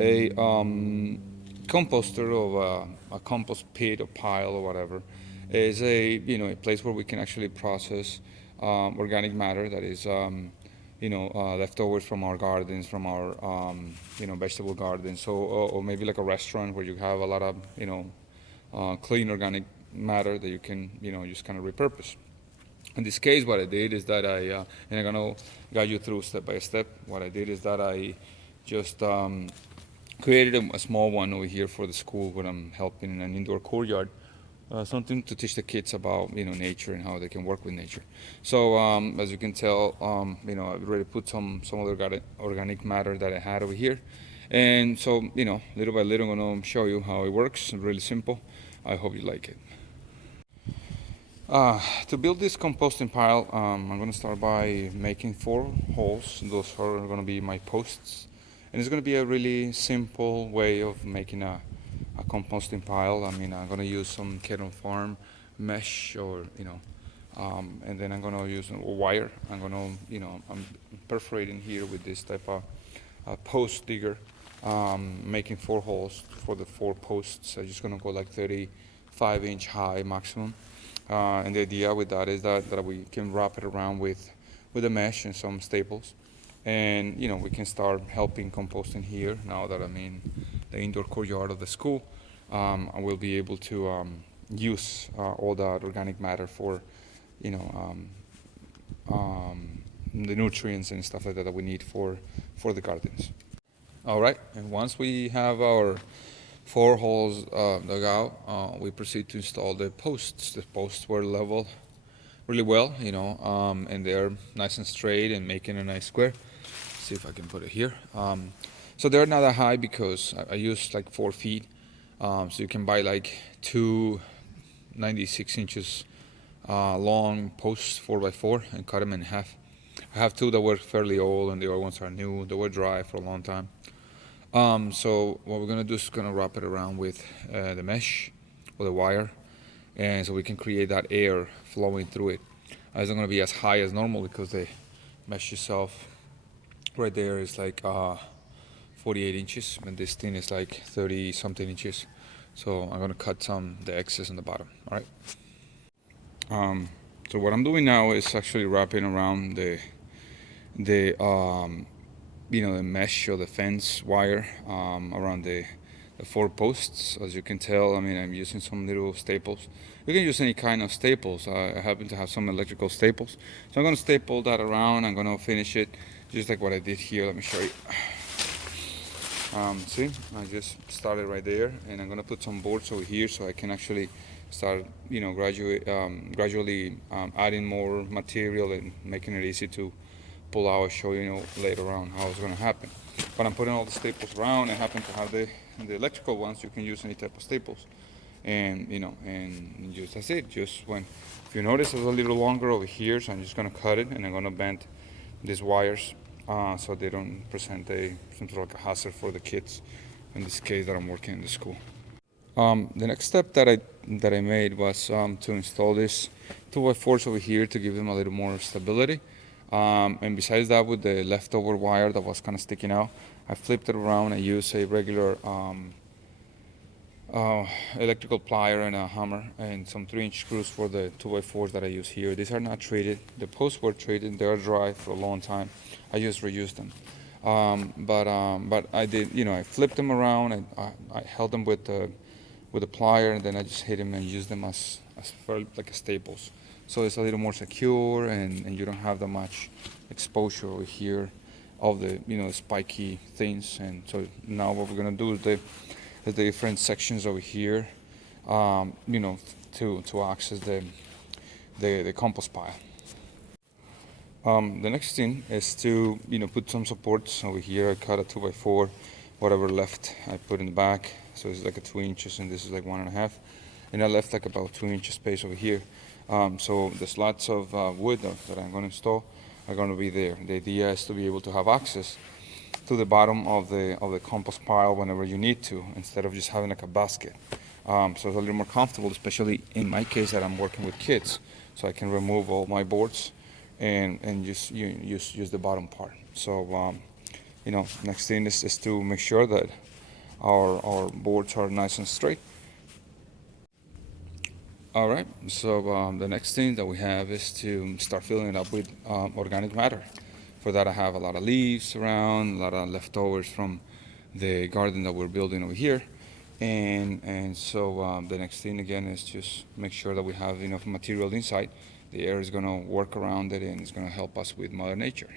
A composter or a compost pit or pile or whatever is a place where we can actually process organic matter that is leftovers from our gardens, from our vegetable gardens. So or maybe like a restaurant where you have a lot of clean organic matter that you can just kind of repurpose. In this case, what I did is that and I'm gonna guide you through step by step. What I did is that I just created a small one over here for the school where I'm helping in an indoor courtyard. Something to teach the kids about nature and how they can work with nature. So as you can tell, I've already put some of the organic matter that I had over here, and so little by little I'm gonna show you how it works. It's really simple. I hope you like it. To build this composting pile, I'm going to start by making 4 holes. Those are going to be my posts. And it's going to be a really simple way of making a composting pile. I mean, I'm going to use some Kettle Farm mesh and then I'm going to use a wire. I'm going to, I'm perforating here with this type of post digger, making 4 holes for the 4 posts. I'm just going to go like 35-inch high maximum. And the idea with that is that we can wrap it around with a mesh and some staples. And we can start helping composting here now that I'm in the indoor courtyard of the school. I will be able to use all that organic matter for the nutrients and stuff like that we need for the gardens. All right, and once we have our 4 holes dug out, we proceed to install the posts. The posts were leveled really well, and they're nice and straight and making a nice square. Let's see if I can put it here. So they're not that high because I used like 4 feet. So you can buy like 2 96 inches long posts 4x4 and cut them in half. I have 2 that were fairly old and the other ones are new. They were dry for a long time. So what we're gonna do is gonna wrap it around with the mesh or the wire, and so we can create that air flowing through it. It's not gonna be as high as normal because the mesh itself right there is like 48 inches, and this thing is like 30 something inches. So I'm gonna cut the excess in the bottom. All right. So what I'm doing now is actually wrapping around the mesh or the fence wire around the 4 posts. As you can tell, I mean, I'm using some little staples. You can use any kind of staples. I happen to have some electrical staples. So I'm going to staple that around. I'm going to finish it just like what I did here. Let me show you. See, I just started right there, and I'm going to put some boards over here so I can actually start, gradually adding more material and making it easy to pull out. I'll show you later on how it's going to happen. But I'm putting all the staples around. I happen to have the electrical ones. You can use any type of staples, and and just that's it. Just if you notice it's a little longer over here, so I'm just going to cut it, and I'm going to bend these wires so they don't present some sort of like a hazard for the kids. In this case, that I'm working in the school. The next step that I made was to install this 2x4s over here to give them a little more stability. And besides that, with the leftover wire that was kind of sticking out, I flipped it around. I used a regular electrical plier and a hammer and some 3-inch screws for the 2x4s that I use here. These are not treated. The posts were treated. They are dry for a long time. I just reused them. But I did, I flipped them around and I held them with a plier, and then I just hit them and used them as like staples. So it's a little more secure, and you don't have that much exposure over here of the spiky things. And so now what we're gonna do is the different sections over here, to access the compost pile. The next thing is to put some supports over here. I cut a 2x4, whatever left I put in the back. So it's like a 2 inches, and this is like 1.5, and I left like about 2 inches space over here. So the slats of wood that I'm going to install are going to be there. The idea is to be able to have access to the bottom of the compost pile whenever you need to, instead of just having like a basket. So it's a little more comfortable, especially in my case that I'm working with kids. So I can remove all my boards and just use the bottom part. So next thing is to make sure that our boards are nice and straight. All right, so the next thing that we have is to start filling it up with organic matter. For that, I have a lot of leaves around, a lot of leftovers from the garden that we're building over here. And so the next thing again is just make sure that we have enough material inside. The air is going to work around it and it's going to help us with Mother Nature.